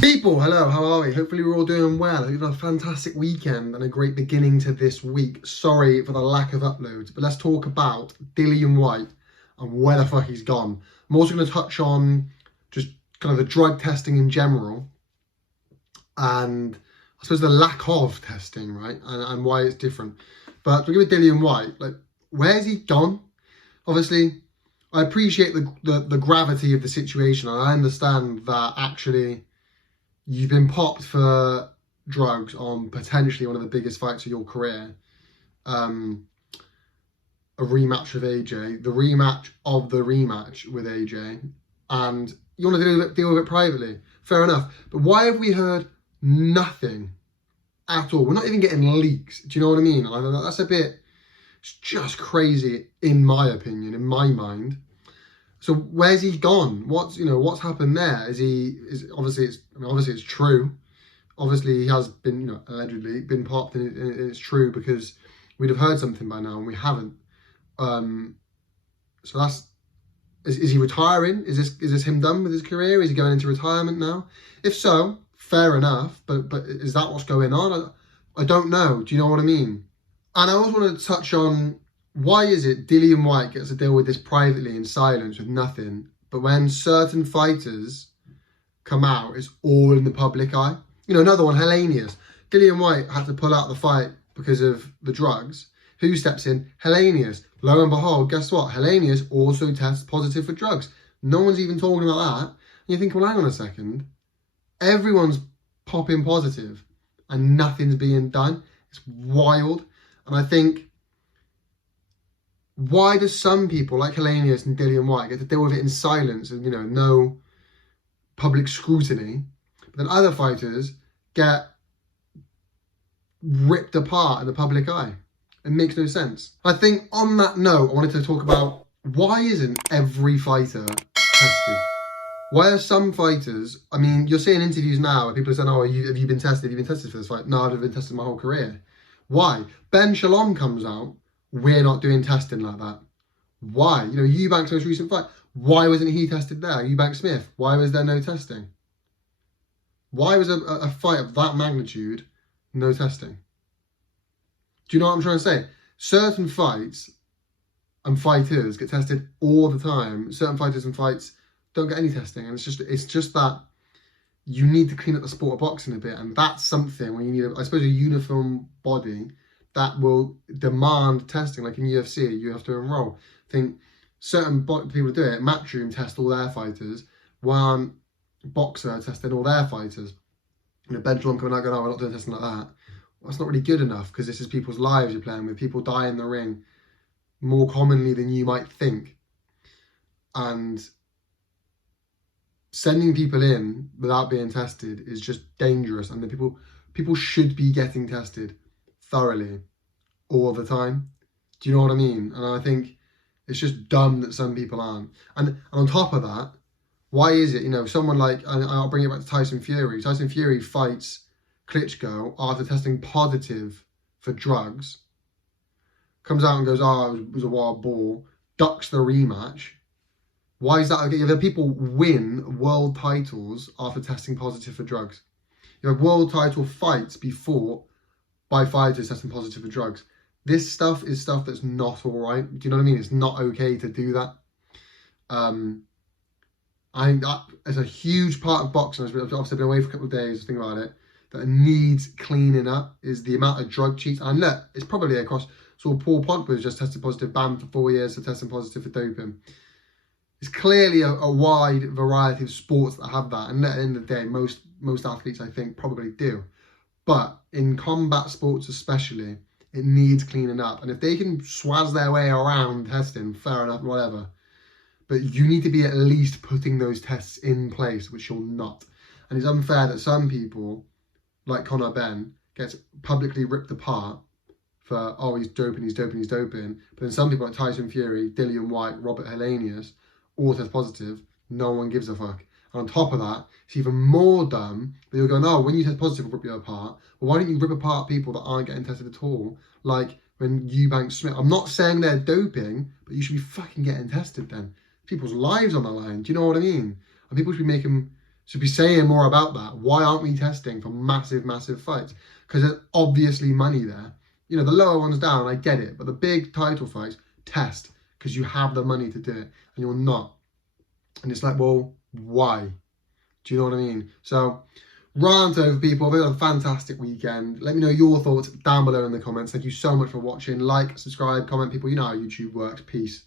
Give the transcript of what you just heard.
People, hello, how are we? Hopefully we're all doing well. I hope you've had a fantastic weekend and a great beginning to this week. Sorry for the lack of uploads, but let's talk about Dillian White and where the fuck he's gone. I'm also going to touch on just kind of the drug testing in general and I suppose the lack of testing, right? And why it's different. But we'll give it Dillian White. Like, where's he gone? Obviously, I appreciate the gravity of the situation. And I understand that actually you've been popped for drugs on potentially one of the biggest fights of your career. A rematch with AJ, the rematch of the rematch with AJ, and you want to deal with it privately. Fair enough. But why have we heard nothing at all? We're not even getting leaks. Do you know what I mean? That's a bit, it's just crazy in my opinion, in my mind. So where's he gone? What's happened there? Obviously it's true. Obviously he has been, allegedly been popped, and it's true because we'd have heard something by now and we haven't. So is he retiring? Is this him done with his career? Is he going into retirement now? If so, fair enough. But is that what's going on? I don't know. Do you know what I mean? And I also want to touch on, why is it Dillian White gets to deal with this privately in silence with nothing, but when certain fighters come out, it's all in the public eye? Another one, Hellenius. Dillian White had to pull out the fight because of the drugs. Who steps in? Hellenius. Lo and behold, guess what? Hellenius also tests positive for drugs. No one's even talking about that. And you think, well, hang on a second. Everyone's popping positive and nothing's being done. It's wild. And I think, why do some people like Hellenius and Dillian White get to deal with it in silence and, no public scrutiny, but then other fighters get ripped apart in the public eye? It makes no sense. I think on that note, I wanted to talk about, why isn't every fighter tested? Why are some fighters, you're seeing interviews now where people are saying, oh, have you been tested? Have you been tested for this fight? No, I've been tested my whole career. Why? Ben Shalom comes out, we're not doing testing like that. Why? Eubank's most recent fight, why wasn't he tested there? Eubank Smith, why was there no testing? Why was a fight of that magnitude no testing? Do you know what I'm trying to say? Certain fights and fighters get tested all the time. Certain fighters and fights don't get any testing. And it's just that you need to clean up the sport of boxing a bit. And that's something where you need, I suppose, a uniform body that will demand testing. Like in UFC, you have to enroll. I think certain people do it. Matchroom test all their fighters. One boxer testing all their fighters. Ben Shalom coming out going, oh, we're not doing testing like that. Well, that's not really good enough, because this is people's lives you're playing with. People die in the ring more commonly than you might think. And sending people in without being tested is just dangerous. And the people should be getting tested thoroughly all the time. Do you know what I mean? And I think it's just dumb that some people aren't. And on top of that, why is it, someone like, and I'll bring it back to Tyson Fury. Tyson Fury fights Klitschko after testing positive for drugs, comes out and goes, oh, it was a wild ball, ducks the rematch. Why is that okay? If people win world titles after testing positive for drugs, you have world title fights be fought by fighters testing positive for drugs. This stuff is stuff that's not all right. Do you know what I mean? It's not okay to do that. I think that is a huge part of boxing. I've obviously been away for a couple of days, think about it, that needs cleaning up, is the amount of drug cheats. And look, it's probably across. So Paul Pogba was just tested positive, banned for 4 years for testing positive for doping. It's clearly a wide variety of sports that have that. And at the end of the day, most athletes, I think, probably do. But in combat sports especially, it needs cleaning up. And if they can swaz their way around testing, fair enough, whatever. But you need to be at least putting those tests in place, which you're not. And it's unfair that some people, like Conor Ben, gets publicly ripped apart for, oh, he's doping. But then some people like Tyson Fury, Dillian White, Robert Hellenius, all test positive. No one gives a fuck. And on top of that, it's even more dumb that you're going, oh, when you test positive, we'll rip you apart. Well, why don't you rip apart people that aren't getting tested at all? Like when Eubank Smith, I'm not saying they're doping, but you should be fucking getting tested then. People's lives on the line. Do you know what I mean? And people should be making should be saying more about that. Why aren't we testing for massive, massive fights? Because there's obviously money there. You know, the lower ones down, I get it. But the big title fights, test. Because you have the money to do it. And you're not. And it's like, well, why? Do you know what I mean? So, rant over, people. Have a fantastic weekend. Let me know your thoughts down below in the comments. Thank you so much for watching. Like, subscribe, comment, people. You know how YouTube works. Peace.